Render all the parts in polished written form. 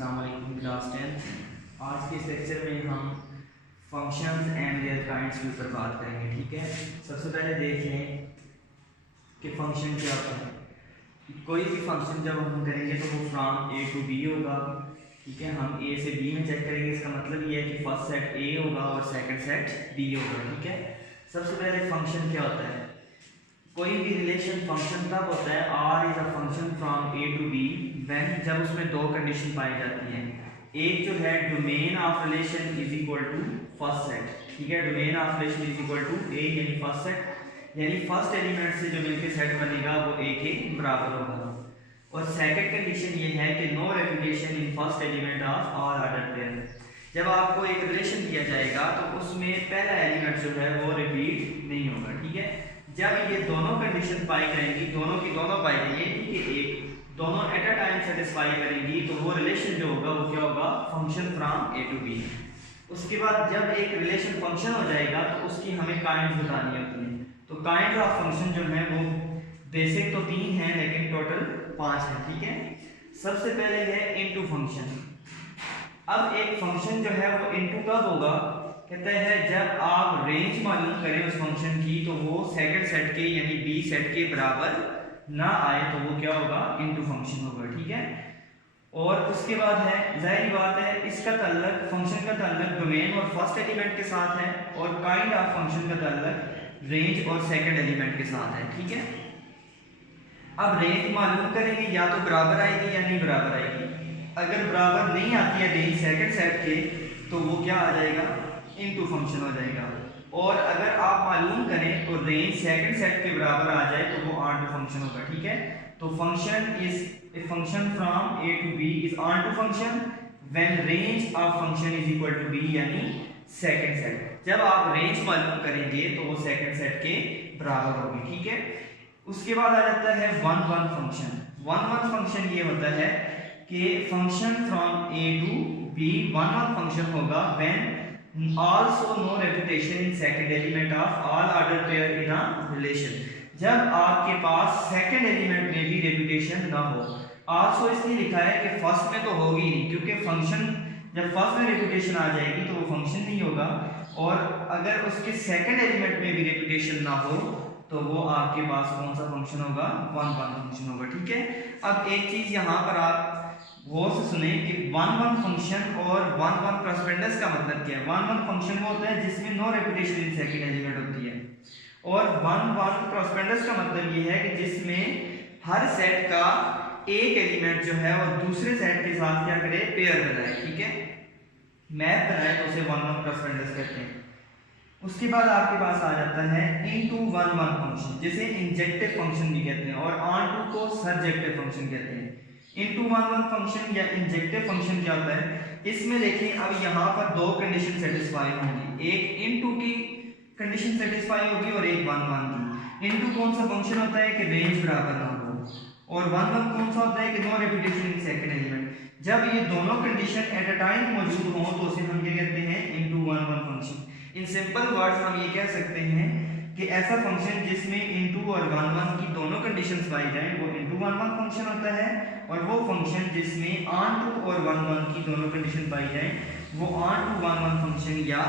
अस्सलाम वालेकुम क्लास 10। आज के इस लेक्चर में हम फंक्शंस एंड देयर काइंड्स के ऊपर बात करेंगे। ठीक है, सबसे पहले देख लें कि फंक्शन क्या होता है। कोई भी फंक्शन जब हम करेंगे तो वो फ्रॉम ए टू बी होगा। ठीक है, हम ए से बी में चेक करेंगे। इसका मतलब ये है कि फर्स्ट सेट ए होगा और सेकंड सेट बी होगा। ठीक है, सबसे पहले फंक्शन क्या होता है। कोई भी रिलेशन फंक्शन तब होता है R is a function from A to B when, जब उसमें दो कंडीशन पाई जाती हैं। एक जो है domain of relation is equal to first set. ठीक है, domain of relation is equal to A यानी फर्स्ट सेट, यानी फर्स्ट एलिमेंट से जो मिलकर सेट बनेगा वो ए के बराबर होगा। और सेकंड कंडीशन ये है कि no repetition in first element of all order pair. जब आपको एक रिलेशन दिया जाएगा तो उसमें पहला एलिमेंट जो है वो रिपीट नहीं होगा। ठीक है, जब ये दोनों कंडीशन पाई जाएंगी, दोनों की दोनों पाई जाएंगी कि एक दोनों एट अ टाइम सेटिस्फाई करेंगी, तो वो रिलेशन जो होगा वो क्या होगा, function from A to B. उसके बाद जब एक रिलेशन फंक्शन हो जाएगा तो उसकी हमें काइंड्स बतानी होती है। तो काइंड्स ऑफ फंक्शन जो है वो बेसिक तो 3 हैं लेकिन टोटल 5 है। ठीक है, सबसे पहले है इनटू फंक्शन। अब एक फंक्शन जो है वो इनटू कब होगा, कहते हैं जब आप रेंज मालूम करें उस फंक्शन की तो वो सेकंड सेट के यानी बी सेट के बराबर ना आए तो वो क्या होगा, इनटू फंक्शन होगा। ठीक है, और उसके बाद है जाहिर बात है इसका ताल्लुक, फंक्शन का ताल्लुक डोमेन और फर्स्ट एलिमेंट के साथ है और काइंड ऑफ फंक्शन का ताल्लुक रेंज और सेकंड एलिमेंट के साथ है। ठीक है, अब रेंज मालूम करेंगे या तो बराबर आएगी या नहीं बराबर आएगी। अगर बराबर नहीं आती है रेंज सेकंड सेट के तो वो क्या आ जाएगा, इनटू फंक्शन हो जाएगा। और अगर आप मालूम करें तो रेंज सेकंड सेट के बराबर आ जाए तो वो ऑन टू फंक्शन होगा। ठीक है, तो function is a function from A to B is onto function when range of function is equal to B यानी सेकंड सेट। जब आप रेंज मालूम करेंगे तो वो सेकंड सेट के बराबर होगी। ठीक है, उसके बाद आ जाता है one one function. One one function ये होता है कि function from A to B one one function होगा when also no repetition in second element of all order pair in a relation। जब आपके पास सेकंड एलिमेंट में भी रेपिटेशन ना हो। also इसलिए लिखा है कि फर्स्ट में तो होगी नहीं, क्योंकि फंक्शन जब फर्स्ट में रेपिटेशन आ जाएगी तो वो फंक्शन नहीं होगा, और अगर उसके सेकंड एलिमेंट में भी रेपिटेशन ना हो तो वो आपके पास कौन सा फंक्शन होगा, वन वन फंक्शन होगा। ठीक है, अब एक चीज यहाँ पर आप गौर से सुने कि वन वन फंक्शन और वन वन क्रॉसपेंडस का मतलब क्या है। वन वन फंक्शन वो होता है जिसमें no repetition in second element होती है, और वन वन क्रॉसपेंडस का मतलब ये है कि जिसमें हर सेट का एक एलिमेंट जो है वो दूसरे सेट के साथ क्या करे, पेयर बनाए। ठीक है, मैप बनाए तो उसे वन वन क्रॉसपेंडस कहते हैं। उसके बाद आपके पास आ जाता है इनटू वन वन फंक्शन, जिसे इंजेक्टिव फंक्शन भी कहते हैं, और ऑन टू को सरजेक्टिव फंक्शन कहते हैं। इनटू वन वन फंक्शन या इंजेक्टिव फंक्शन क्या होता है, इसमें देखें अब यहाँ पर दो कंडीशन सेटिस्फाई होंगी, एक इनटू की कंडीशन सेटिस्फाई होगी और एक वन वन की। इनटू कौन सा फंक्शन होता है कि रेंज बराबर ना हो, और वन वन कौन सा होता है कि no repetition in second element. जब ये दोनों कंडीशन एट अ टाइम मौजूद हों तो उसे हम क्या कहते हैं, into one one function. In simple words हम ये कह सकते हैं कि ऐसा फंक्शन जिसमें इनटू और वन वन की दोनों कंडीशंस पाई जाएं वो इनटू वन वन फंक्शन होता है, और वो फंक्शन जिसमें ऑन टू और वन वन की दोनों कंडीशन पाई जाएं वो onto one one function या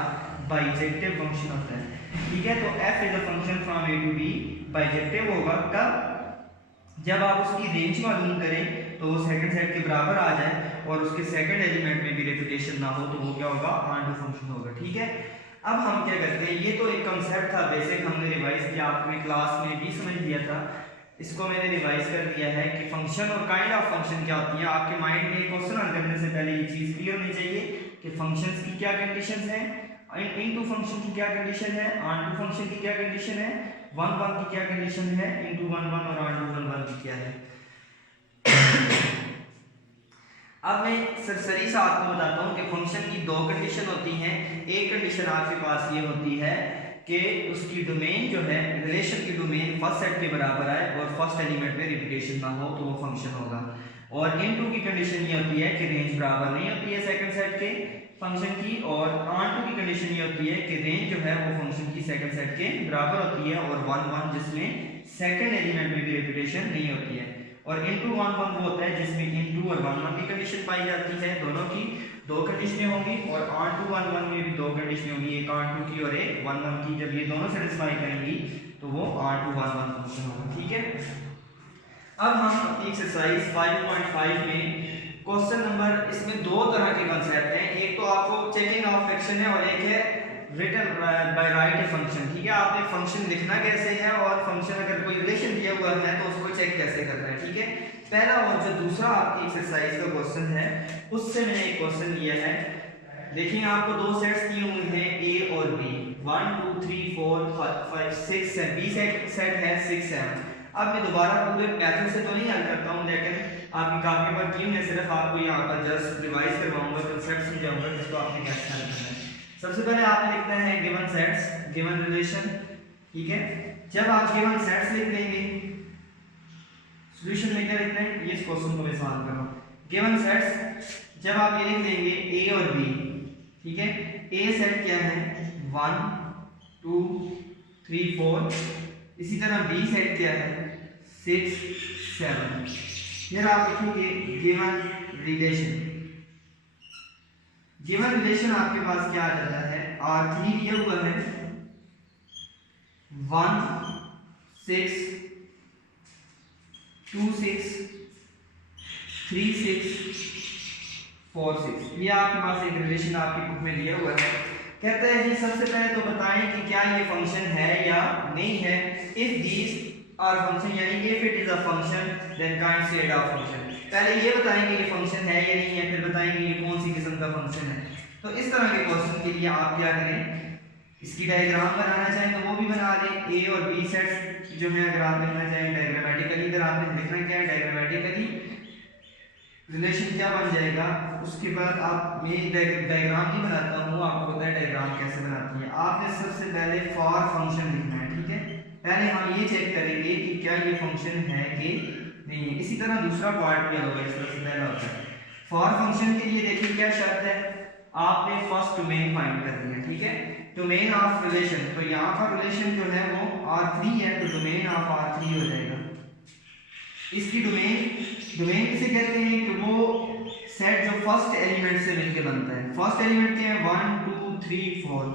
बाइजेक्टिव फंक्शन होता है। ठीक है, तो f is a function from A to B bijective होगा कब, जब आप उसकी रेंज मालूम करें तो वो सेकंड सेट के बराबर आ जाए और उसके सेकंड एलिमेंट में भी रेपिटेशन ना हो तो वो क्या होगा, ऑन टू फंक्शन होगा। ठीक है, अब हम क्या करते हैं, ये तो एक कंसेप्ट था बेसिक, हमने रिवाइज किया, आपने क्लास में भी समझ लिया था, इसको मैंने रिवाइज कर दिया है कि फंक्शन और काइंड ऑफ फंक्शन क्या होती है। आपके माइंड में क्वेश्चन हल करने से पहले ये चीज क्लियर होनी चाहिए कि फंक्शंस की क्या कंडीशंस हैं, इनटू फंक्शन की क्या कंडीशन है, ऑन टू फंक्शन की क्या कंडीशन है, वन वन की क्या कंडीशन है, इनटू वन वन और ऑन टू वन वन की क्या है। अब मैं सरसरी से आपको बताता हूँ कि फंक्शन की दो कंडीशन होती हैं। एक कंडीशन आपके पास ये होती है कि उसकी डोमेन जो है, रिलेशन की डोमेन फर्स्ट सेट के बराबर आए और फर्स्ट एलिमेंट में रिपीटेशन ना हो तो वो फंक्शन होगा। और इनटू की कंडीशन ये होती है कि रेंज बराबर नहीं होती है सेकंड सेट के फंक्शन की, और ऑन टू की कंडीशन ये होती है कि रेंज जो है वो फंक्शन की सेकंड सेट के बराबर होती है, और वन वन जिसमें सेकंड एलिमेंट में भी रिपीटेशन नहीं होती है। और इनटू वन वन वो होता है जिसमें इनटू और वन वन की कंडीशन पाई जाती है, दोनों की दो कंडीशनें होंगी, और ऑन टू वन वन में भी दो कंडीशनें होंगी, एक ऑन टू की और एक वन वन की। जब ये दोनों सेटिस्फाई करेंगी तो वो onto one one function होगा, ठीक है। अब हम अपनी एक्सरसाइज 5.5 में क्वेश्चन नंबर, इसमें दो तरह के कंसेप्ट हैं, एक तो आपको चेकिंग ऑफ फ्रैक्शन है और एक है रिटन बाय राइट फंक्शन, ठीक है। आपने फंक्शन लिखना कैसे है और फंक्शन अगर कोई रिलेशन दिया हुआ है तो उसको चेक कैसे करना है, ठीक है। पहला और जो दूसरा आपकी एक्सरसाइज का क्वेश्चन है उससे मैंने एक क्वेश्चन लिया है। देखिए आपको दो सेट्स दिए हुए हैं ए और बी, 1 2 3 4 5 6 7, बी सेट है 6 7। अब मैं दोबारा पूरे मैथड से तो नहीं हल करता हूँ, लेकिन आपकी कापी पर की मैं सिर्फ आपको यहाँ पर जस्ट रिवाइज करवाऊंगा, कंसेप्ट समझाऊंगा जिसको आपने कैसे हल करना है। सबसे पहले आपने लिखना है गिवन सेट्स, गिवन रिलेशन, ठीक है। जब आप गिवन सेट्स लिख देंगे, सॉल्यूशन लेकर लिखना है, ये इस क्वेश्चन को मैं सॉल्व कर रहा हूँ। गिवन सेट्स जब आप ये लिख देंगे ए और बी, ठीक है। ए सेट क्या है 1 2 3 4, इसी तरह बी सेट क्या है 6 7। फिर आप लिखेंगे गिवन रिलेशन। गिवन रिलेशन आपके पास क्या आ जाता है, R3 दिया हुआ है 1 6 2 6 3 6 4 6, ये आपके पास एक रिलेशन आपकी बुक में दिया हुआ है। कहता है जी सबसे पहले तो बताएं कि क्या ये फंक्शन है या नहीं है। इफ दीज आर फंक्शन, यानी if it is a function then kind से इट ऑफ फंक्शन। पहले ये बताएंगे ये फंक्शन है या नहीं है, फिर बताएंगे ये कौन सी किस्म का फंक्शन है। तो इस तरह के क्वेश्चन के लिए आप क्या करें, इसकी डायग्राम बनाना चाहें तो वो भी बना दें। ए और बी सेट्स जो है अगर आप लिखना चाहें डायग्रामेटिकली, इधर आपने लिखना क्या है डायग्रामेटिकली रिलेशन क्या बन जाएगा। उसके बाद आप, मैं डायग्राम नहीं बनाता हूँ, आपको पता है डायग्राम कैसे बनाती है। आपने सबसे पहले फॉर फंक्शन लिखना है, ठीक है। पहले हम ये चेक करेंगे कि क्या ये फंक्शन है कि नहीं है। इसी तरह दूसरा पार्ट भी होगा, इस तरह से पहला होता है। फॉर फंक्शन के लिए देखिए क्या शर्त है, आपने फर्स्ट डोमेन फाइंड कर दिया, ठीक है। डोमेन ऑफ रिलेशन, तो यहाँ पर रिलेशन जो है वो R3 है, तो डोमेन ऑफ R3 हो जाएगा। इसकी डोमेन किसे कहते हैं कि वो सेट जो फर्स्ट एलिमेंट से मिलकर बनता है। फर्स्ट एलिमेंट क्या है 1 2 3 4,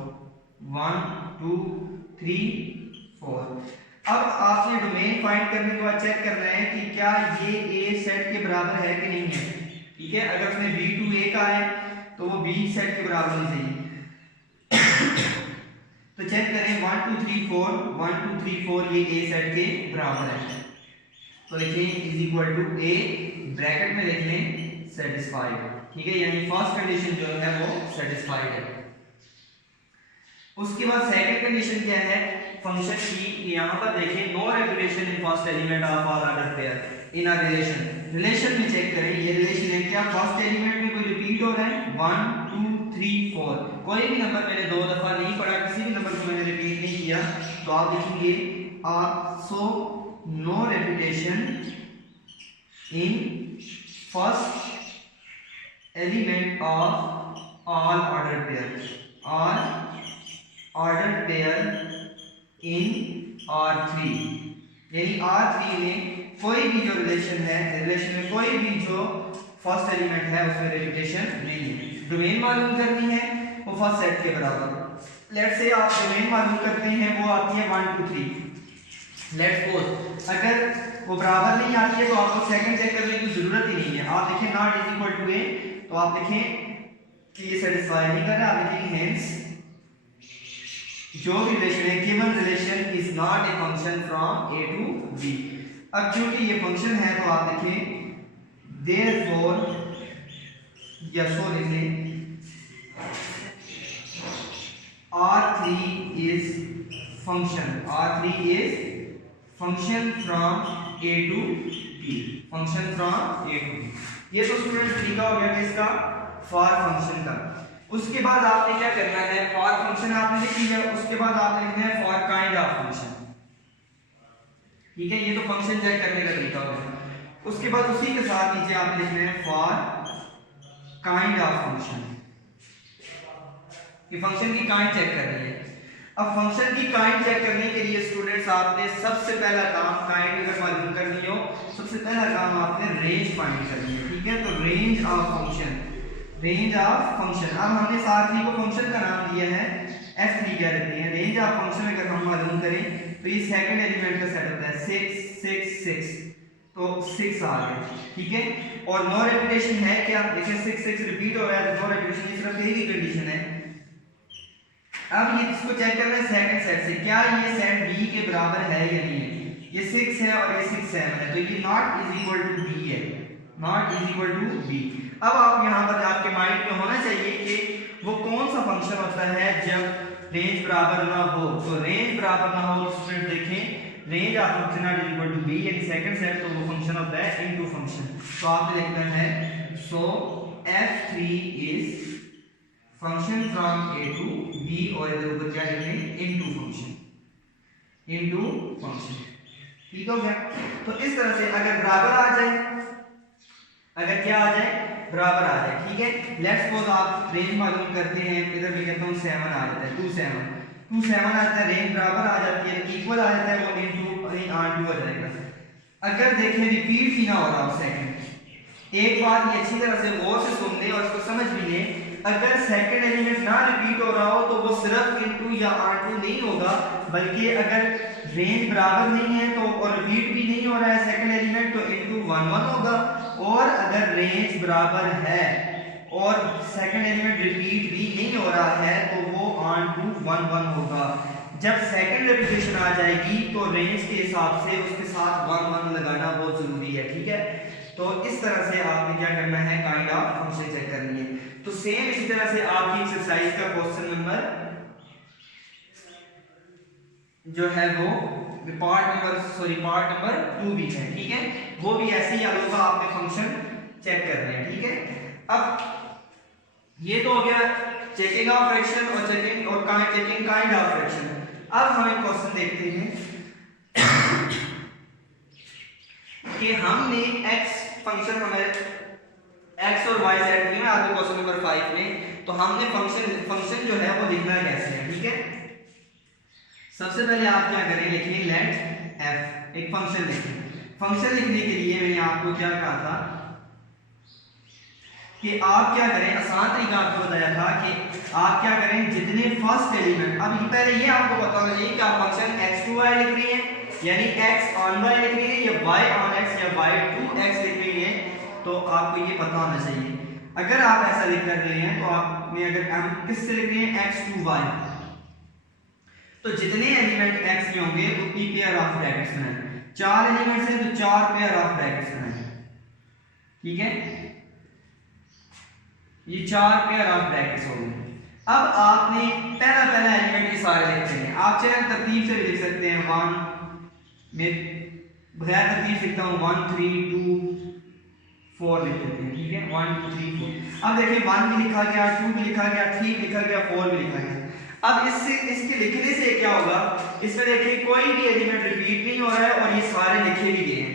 1 2 3 4। अब आपने डोमेन फाइंड करने के बाद चेक करना है कि क्या ये ए सेट के बराबर है कि नहीं है, ठीक है। अगर उसमें B2 A का है तो वो B सेट के बराबर होनी चाहिए। तो चेक करें 1 2 3 4, 1 2 3 4 ये A सेट के बराबर है, तो लिखें is equal to A, bracket में लिख लें सेटिस्फाइड, ठीक है। यानी फर्स्ट कंडीशन जो है वो सेटिस्फाइड है। उसके बाद सेकंड कंडीशन क्या है फंक्शन की, यहाँ पर देखें no repetition in first element of all order pair in a relation में चेक करें ये रिलेशन है क्या फर्स्ट एलिमेंट में कोई रिपीट हो रहा है 1 2 3 4, कोई भी नंबर मैंने दो दफा नहीं पढ़ा, किसी भी नंबर को मैंने रिपीट नहीं किया, तो आप लिखेंगे so no repetition in first element of all order pair in R3, यानी R3 में कोई भी जो रिलेशन है, रिलेशन में कोई भी जो फर्स्ट एलिमेंट है उसमें रेपिटेशन नहीं है। डोमेन मालूम करनी है वो फर्स्ट सेट के बराबर। लेट्स से आप डोमेन मालूम करते हैं वो आती है 1 2 3। लेट्स सपोज अगर वो बराबर नहीं आती है तो आपको सेकंड चेक करने की जरूरत ही नहीं है। आप देखें नॉट इज इक्वल टू ए, तो आप देखें कि ये सेटिस्फाई नहीं कर रहा, आप लिखेंगे हेंस जो रिलेशन है given relation is not a function from A to B। अब क्योंकि ये फंक्शन है तो आप देखें देयरफॉर या सो लिखें R3 is function from A to B, function from A to B। ये तो स्टूडेंट तरीका हो गया किसका फॉर फंक्शन का। उसके बाद आपने क्या करना है, फॉर फंक्शन आपने लिख लिया, उसके बाद आपने लिखना है फॉर काइंड ऑफ फंक्शन, ठीक है। ये तो फंक्शन चेक करने का तरीका हो गया। उसके बाद उसी के साथ नीचे आपने लिखना है फॉर काइंड ऑफ फंक्शन, कि फंक्शन की काइंड चेक करनी है। अब फंक्शन की काइंड चेक करने के लिए स्टूडेंट्स आपने सबसे पहला काम काइंड अगर मालूम करनी हो, सबसे पहला काम आपने रेंज फाइंड करनी है, ठीक है। तो range of function, range of function, अब हमने साथ ही को फंक्शन का नाम दिया है f3 कह देते हैं। रेंज ऑफ फंक्शन अगर हम मालूम करें तो ये सेकंड एलिमेंट का सेट होता है 6 6 6, तो 6 आ गया, ठीक है। और नो रिपीटेशन है क्या, देखिए 6 6 रिपीट हो रहा है, नो रिपीटेशन, ये सिर्फ यही कंडीशन है। अब ये इसको चेक करना है सेकंड सेट से, क्या ये सेट b के बराबर है या नहीं है। ये 6 है और ये 6 7 है, तो ये not is equal to b है, not is equal to b। अब आप यहां पर आपके माइंड में होना चाहिए कि वो कौन सा फंक्शन होता है जब रेंज बराबर ना हो। तो रेंज बराबर ना हो तो स्टूडेंट देखें range of function not is equal to b, यानी सेकंड सेट तो वो फंक्शन होता है इनटू फंक्शन। तो आपने लिखना है so f3 is function from a to b, और इधर ऊपर क्या लिखेंगे इनटू फंक्शन, इनटू फंक्शन, ठीक हो गया। तो इस तरह से अगर बराबर आ जाए, अगर क्या आ जाए बराबर आ जाए, ठीक है। लेट्स सपोज आप रेंज मालूम करते हैं, इधर मैं कहता हूं 7 आ जाता है, 2 7 आ जाता है, रेंज बराबर आ जाती है, इक्वल आ जाता है, 1 इनटू r2 आ जाएगा। अगर देखें रिपीट ही ना हो रहा हो सेकंड, एक बात ये अच्छी तरह से गौर से सुन ले और इसको समझ भी ले, अगर सेकंड एलिमेंट ना रिपीट हो रहा हो तो वो सिर्फ इनटू या r2 नहीं होगा, बल्कि अगर रेंज बराबर नहीं है तो और रिपीट भी नहीं हो रहा है सेकंड एलिमेंट तो इनटू 1 1 होगा, और अगर रेंज बराबर है और सेकंड एलिमेंट रिपीट भी नहीं हो रहा है तो वो r2 1 1 होगा। जब सेकंड रिपीटेशन आ जाएगी तो रेंज के हिसाब से उसके साथ 1 1 लगाना बहुत जरूरी है, ठीक है। तो इस तरह से आपने क्या करना है, काइंड ऑफ फंक्शन चेक करनी है। तो सेम इसी तरह से आपकी एक्सरसाइज का क्वेश्चन नंबर जो है वो पार्ट नंबर 2 भी है, ठीक है। वो भी ऐसे ही होगा, आपने फंक्शन चेक करने हैं, ठीक है। अब ये तो हो गया चेकिंग ऑफ फ्रैक्शन और चेकिंग काइंड ऑफ फ्रैक्शन। अब हम एक क्वेश्चन देखते हैं कि हमने x फंक्शन हमारे x और y सेट किए हैं आगे क्वेश्चन नंबर 5 में, तो हमने फंक्शन जो है वो लिखना कैसे है, ठीक है। सबसे पहले आप क्या करें, लिखिए लेट f, एक फंक्शन लिखें। फंक्शन लिखने के लिए मैंने आपको क्या कहा था कि आप क्या करें, आसान तरीका आपको बताया था कि आप क्या करें, जितने फर्स्ट एलिमेंट, अब ये पहले ये आपको पता होना चाहिए कि आप फंक्शन x2y लिख रही हैं, यानी x on y लिख रही है या y on x या y to x लिख रही है, तो आपको ये पता होना चाहिए। अगर आप ऐसा लिख कर रहे हैं तो आपने अगर हम किससे लिख रहे हैं x to y, तो जितने एलिमेंट x में होंगे उतनी पेयर ऑफ ब्रैकेट्स बनाएं। 4 एलिमेंट्स हैं तो 4 पेयर ऑफ ब्रैकेट्स बनाएं, ठीक है। ये 4 पेयर ऑफ ब्रैकेट्स होंगे। अब आपने पहला एलिमेंट ये सारे लिखते हैं, आप चाहे तरतीब से भी लिख सकते हैं, 1 मैं बगैर तरतीब लिखता हूँ 1 3 2 4 लिख देते हैं, ठीक है। 1 2 3 4। अब देखिए 1 भी लिखा गया, 2 भी लिखा गया, 3 भी लिखा गया, 4 भी लिखा गया। अब इसके लिखने से क्या होगा, इसमें देखिए कोई भी एलिमेंट रिपीट नहीं हो रहा है और ये सारे लिखे भी गए हैं।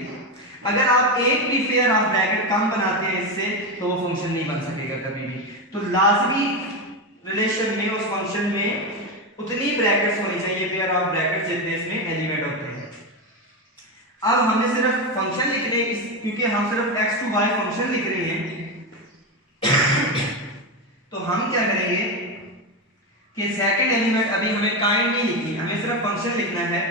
अगर आप एक भी पेयर ऑफ ब्रैकेट कम बनाते हैं इससे तो वो फंक्शन नहीं बन सकेगा कभी भी। तो लाजमी रिलेशन में उस फंक्शन में उतनी ब्रैकेट्स होनी चाहिए, पेयर ऑफ ब्रैकेट्स जितने इसमें एलिमेंट होते हैं। अब हमें सिर्फ फंक्शन लिखने, क्योंकि हम सिर्फ x to y फंक्शन लिख रहे हैं तो हम क्या करेंगे कि सेकंड एलिमेंट अभी हमें काइंड नहीं लिखनी, हमें सिर्फ फंक्शन लिखना है।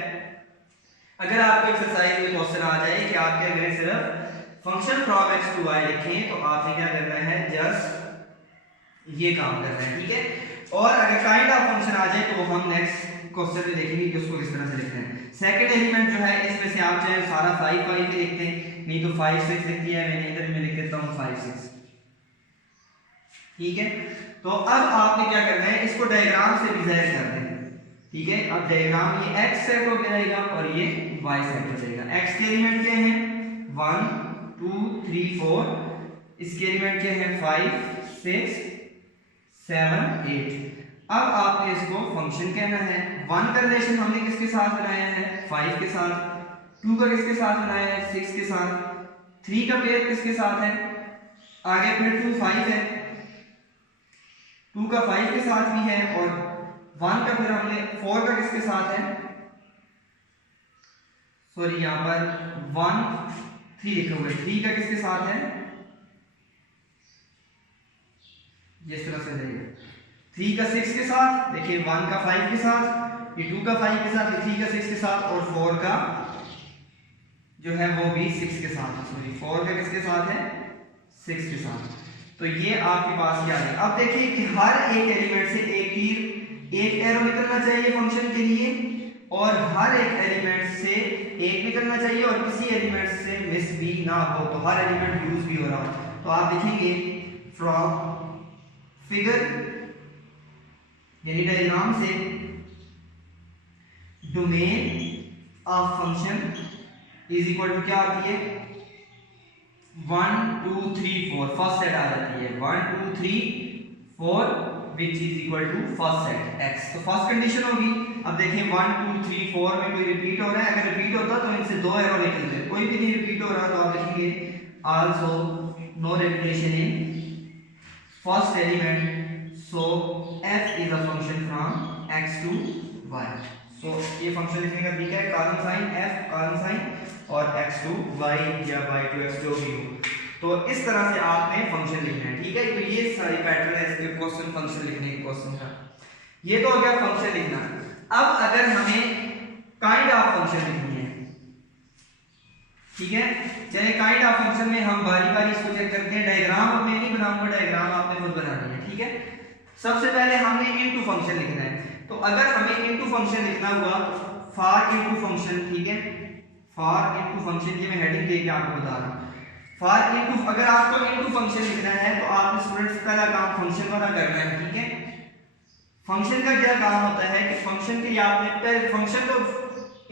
अगर आपको एक्सरसाइज में क्वेश्चन आ जाए कि आप क्या करें, सिर्फ function from x to y लिखें, तो आपने क्या करना है, जस्ट ये काम करना है, ठीक है। और अगर काइंड ऑफ फंक्शन आ जाए तो हम नेक्स्ट क्वेश्चन में देखेंगे कि उसको किस तरह से लिखना है। सेकंड एलिमेंट जो है इसमें से आप चाहे सारा 5 5 लिखते हैं, नहीं तो 5 6 लिख दिया मैंने, इधर में लिख देता हूं 5 6, ठीक है। तो अब आपने क्या करना है, इसको डायग्राम से भी ज़ाहिर कर दें, ठीक है। अब डायग्राम ये x सेट हो जाएगा और ये y सेट हो जाएगा। x के एलिमेंट क्या हैं, 1 2 3 4, इसके एलिमेंट क्या हैं, 5 6 7 8। अब आपने इसको फंक्शन कहना है। 1 का रिलेशन हमने किसके साथ बनाया है, 5 के साथ, 2 का किसके साथ बनाया है, 6 के साथ, 3 का पेयर किसके साथ है, आगे फिर 2 5 है, 2 का 5 के साथ भी है, और 1 का फिर हमने 4 का किसके साथ है, सॉरी यहां पर 1 3 लिखे हुए, 3 का किसके साथ है, इस तरह से जाइए, 3 का 6 के साथ, देखिए 1 का 5 के साथ, ये 2 का 5 के साथ, ये 3 का 6 के साथ, और 4 का जो है वो भी 6 के साथ है, सॉरी 4 का किसके साथ है, 6 के साथ। तो ये आपके पास क्या है, अब देखिए कि हर एक एलिमेंट से एक तीर एक एरो निकलना चाहिए फंक्शन के लिए, और हर एक एलिमेंट से एक निकलना चाहिए, और किसी एलिमेंट से मिस भी ना हो, तो हर एलिमेंट यूज भी हो रहा हो। तो आप देखेंगे फ्रॉम फिगर यानी डायग्राम से domain of function is equal to क्या आती है, 1 2 3 4 फर्स्ट सेट आ जाती है, 1 2 3 4 which is equal to first set x। तो फर्स्ट कंडीशन होगी, अब देखिए 1 2 3 4 में कोई रिपीट हो रहा है, अगर रिपीट होता तो इनसे 2 एरो निकलते हैं, कोई भी नहीं रिपीट हो रहा तो आप लिखेंगे also no repetition in first element, so f is a function from x to y। So ये फंक्शन लिखने का तरीका है, column sign f column sign और x टू y या y टू x जो भी हो, तो इस तरह से आपने फंक्शन लिखना है, ठीक है। तो ये सारी पैटर्न है इसके क्वेश्चन फंक्शन लिखने के क्वेश्चन का, ये तो हो गया फंक्शन लिखना। अब अगर हमें काइंड ऑफ फंक्शन लिखनी है, ठीक है, चलिए काइंड ऑफ फंक्शन में हम बारी बारी इसको चेक करते हैं, डायग्राम अब मैं नहीं बनाऊंगा, डायग्राम आपने खुद बनानी है, ठीक है। सबसे पहले हमने इनटू फंक्शन लिखना है, तो अगर हमें इनटू फंक्शन लिखना हुआ फॉर इनटू फंक्शन, ठीक है, फॉर इनटू फंक्शन, ये मैं हेडिंग देके आपको बता रहा हूं, फॉर इनटू, अगर आपको इनटू फंक्शन लिखना है तो आपने स्टूडेंट्स पहला काम फंक्शन वाला करना है, ठीक है। फंक्शन का क्या काम होता है कि फंक्शन के लिए आपने पहले फंक्शन तो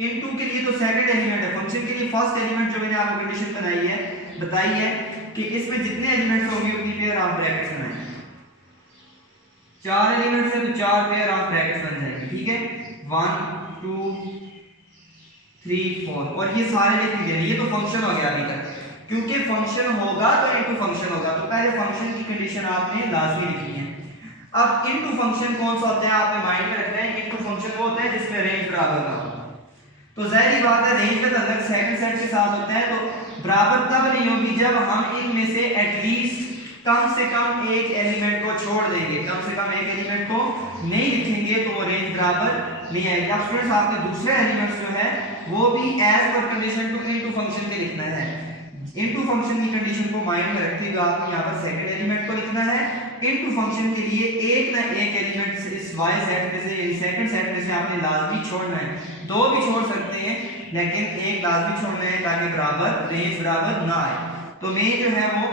इनटू के लिए तो सेकंड एलिमेंट है, फंक्शन के लिए फर्स्ट एलिमेंट जो मैंने आपको कंडीशन बताई है कि इसमें जितने एलिमेंट्स होंगे उतनी पेयर ऑफ ब्रैकेट्स बनाएंगे, 4 एलिमेंट्स है तो 4 पेयर ऑफ ब्रैकेट्स बन जाएंगे, ठीक है, 1 2 3 4, और ये सारे लिख दिए, ये तो फंक्शन हो गया अभी तक, क्योंकि फंक्शन होगा तो इनटू फंक्शन होगा, तो पहले फंक्शन की कंडीशन आपने लाजमी लिखनी है। अब इनटू फंक्शन कौन सा होता है आपने माइंड में रखना है, इनटू फंक्शन वो होता है जिसमें रेंज बराबर ना हो, तो जाहिर बात है रेंज का तल्लुक सेकंड सेट के साथ होता है, तो बराबर तब नहीं होगी जब हम इनमें से एटलीस्ट कम से कम एक एलिमेंट को छोड़ देंगे, कम से कम एक एलिमेंट को नहीं लिखेंगे तो वो रेंज बराबर नहीं आएगी। अब स्टूडेंट्स आपने दूसरे एलिमेंट्स जो है वो भी as per condition to into function के लिखना है, इनटू फंक्शन की कंडीशन को माइंड में रखते हुए आपको यहाँ पर सेकंड एलिमेंट को लिखना है, इनटू फंक्शन के लिए एक ना एक एलिमेंट इस y सेट में से सेकंड सेट में से आपने लाजमी छोड़ना है, 2 भी छोड़ सकते हैं लेकिन एक लाजमी छोड़ना है ताकि बराबर रेंज बराबर ना आए। तो मैं जो है वो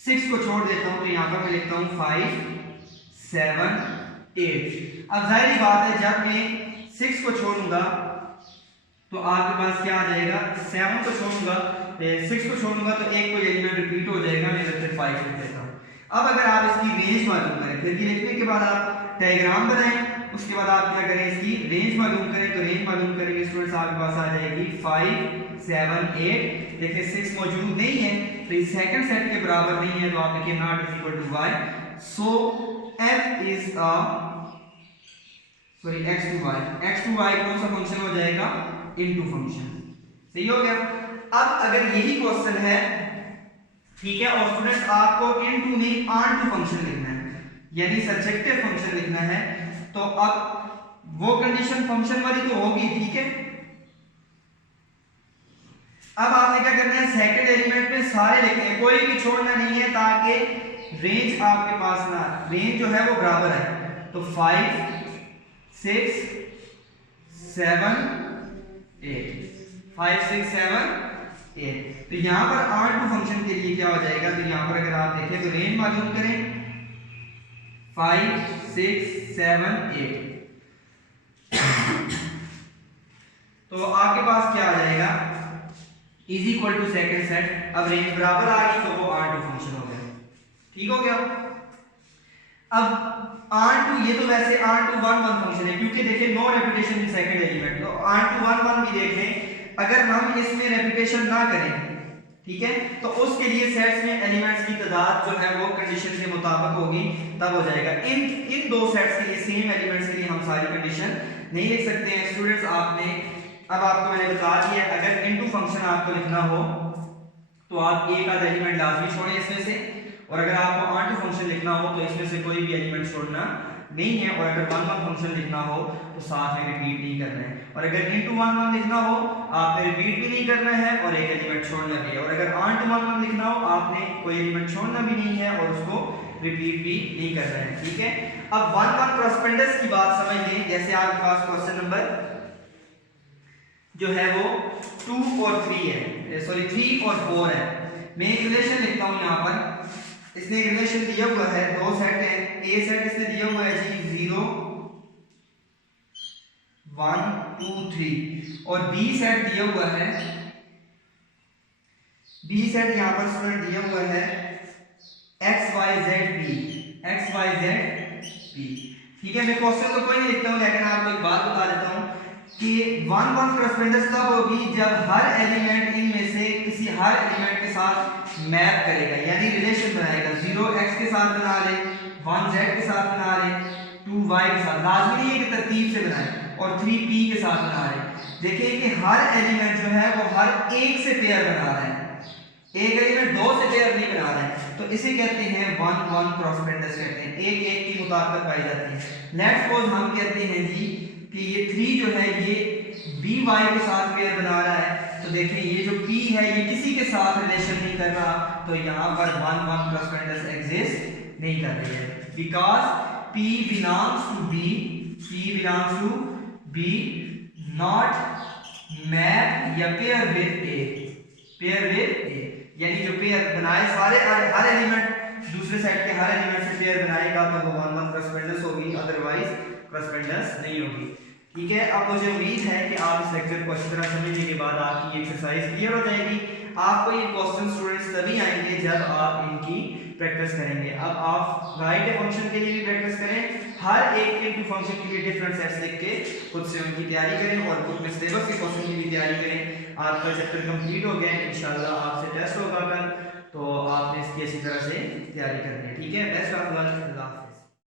6 को छोड़ देता हूं, तो यहाँ पर मैं लिखता हूँ 5 7 8। अब जाहिर बात है जब मैं 6 को छोड़ूंगा तो आपके पास क्या आ जाएगा, 7 को छोड़ूंगा 6 को छोड़ूंगा तो एक कोई एलिमेंट रिपीट हो जाएगा, मैं फिर 5 लिख देता हूं। अब अगर आप इसकी रेंज मालूम करें, फिर ये लिखने के बाद आप डायग्राम बनाएं, उसके बाद आप क्या करें इसकी रेंज मालूम करें, तो रेंज मालूम करेंगे स्टूडेंट्स आपके पास आ जाएगी 5 7 8। देखिए 6 मौजूद नहीं है तो ये सेकंड सेट के बराबर नहीं है, तो आप लिखिए not is equal to y, so f is a sorry x to y कौन सा फंक्शन हो जाएगा, इनटू फंक्शन, सही हो गया। अब अगर यही क्वेश्चन है, ठीक है, और स्टूडेंट आपको इनटू नहीं ऑन टू फंक्शन लिखना है, यानी सब्जेक्टिव फंक्शन लिखना है, तो अब वो कंडीशन फंक्शन वाली तो होगी, ठीक है। अब आपने क्या करना है, सेकंड एलिमेंट में सारे लिखने हैं, कोई भी छोड़ना नहीं है ताकि रेंज आपके पास ना, रेंज जो है वो बराबर है, तो 5 6 7 8 5 6 7 8। तो यहाँ पर ऑन टू फंक्शन के लिए क्या हो जाएगा, तो यहाँ पर अगर आप देखें तो रेंज मालूम करें 5 6 7 8, तो आपके पास क्या आ जाएगा is equal to second set. अब रेंज बराबर आ गई तो वो ऑन टू फंक्शन हो गया, ठीक हो गया। अब ऑन टू, ये तो वैसे ऑन टू 1 1 फंक्शन है क्योंकि देखिए no repetition in second element, तो ऑन टू 1 1 भी देख लें, अगर हम इसमें रेपिटेशन ना करें, ठीक है, तो उसके लिए सेट्स में एलिमेंट्स की तादाद जो है वो कंडीशन के मुताबिक होगी तब हो जाएगा। इन दो सेट्स के लिए, सेम एलिमेंट्स के लिए हम सारी कंडीशन नहीं लिख सकते हैं स्टूडेंट्स। आपने अब आपको मैंने बता दिया, अगर इनटू फंक्शन आपको लिखना हो तो आप एक आधा एलिमेंट लाजमी छोड़ें इसमें से, और अगर आपको ऑन टू फंक्शन लिखना हो तो इसमें से कोई भी एलिमेंट छोड़ना नहीं है, और अगर वन वन फंक्शन लिखना हो तो साथ में रिपीट नहीं करना है, और अगर इनटू वन वन लिखना हो आपने रिपीट भी नहीं करना है और एक एलिमेंट छोड़ना भी है, और अगर ऑन टू वन वन लिखना हो आपने कोई एलिमेंट छोड़ना भी नहीं है और उसको रिपीट भी नहीं करना है, ठीक है। अब वन वन क्रॉसपेंडर्स की बात समझ लें। जैसे आपके पास क्वेश्चन नंबर जो है वो 2 और 3 है, सॉरी 3 और 4 है। मैं एक रिलेशन लिखता हूं यहां पर। इसने एक रिलेशन दिया हुआ है, दो सेट है। ए सेट इसने दिया हुआ है जी 0 1 2 3, और बी सेट दिया हुआ है, बी सेट यहां पर स्टूडेंट दिया हुआ है x y z b, x y z b, ठीक है। मैं क्वेश्चन तो कोई नहीं लिखता हूं, लेकिन आपको एक बात बता देता हूं कि वन वन क्रॉसपेंडर्स तब होगी जब हर एलिमेंट इनमें से किसी हर एलिमेंट के साथ मैप करेगा, यानी रिलेशन बनाएगा। 0x के साथ बना ले, 1z के साथ बना ले, 2y के साथ, लाजमी नहीं है कि तरतीब से बनाए, और 3p के साथ बना ले। देखिए कि हर एलिमेंट जो है वो हर एक से पेयर बना रहा है, एक एलिमेंट दो से पेयर नहीं बना रहा है, तो इसे कहते हैं वन वन क्रॉसपेंडर्स कहते हैं, एक एक की मुताबिकत पाई जाती है। लेट्स सपोज हम कहते हैं जी कि ये 3 जो है ये by के साथ पेयर बना रहा है, तो देखिए ये जो p है ये किसी के साथ रिलेशन नहीं कर रहा, तो यहाँ पर वन वन क्रॉसपेंडर्स एग्जिस्ट नहीं कर रही है, because p belongs to b not map या पेयर विद a, यानी जो पेयर बनाए सारे हर एलिमेंट दूसरे सेट के हर एलिमेंट से पेयर बनाएगा तो वो वन वन क्रॉसपेंडर्स होगी, अदरवाइज क्रॉसपेंडर्स नहीं होगी, ठीक है। अब मुझे उम्मीद है कि आप इस लेक्चर को अच्छी तरह समझने के बाद आपकी एक्सरसाइज क्लियर हो जाएगी। आपको ये क्वेश्चन स्टूडेंट्स तभी आएंगे जब आप इनकी प्रैक्टिस करेंगे। अब आप राइट फंक्शन के लिए भी प्रैक्टिस करें, हर एक इनटू फंक्शन के लिए डिफरेंट सेट्स लिख के खुद से उनकी तैयारी करें, और बुक में सिलेबस के क्वेश्चन की भी तैयारी करें। आपका चैप्टर कंप्लीट हो गया, इंशाल्लाह आपसे टेस्ट होगा कल, तो आपने इसकी अच्छी तरह से तैयारी करनी है, ठीक है। Best of luck.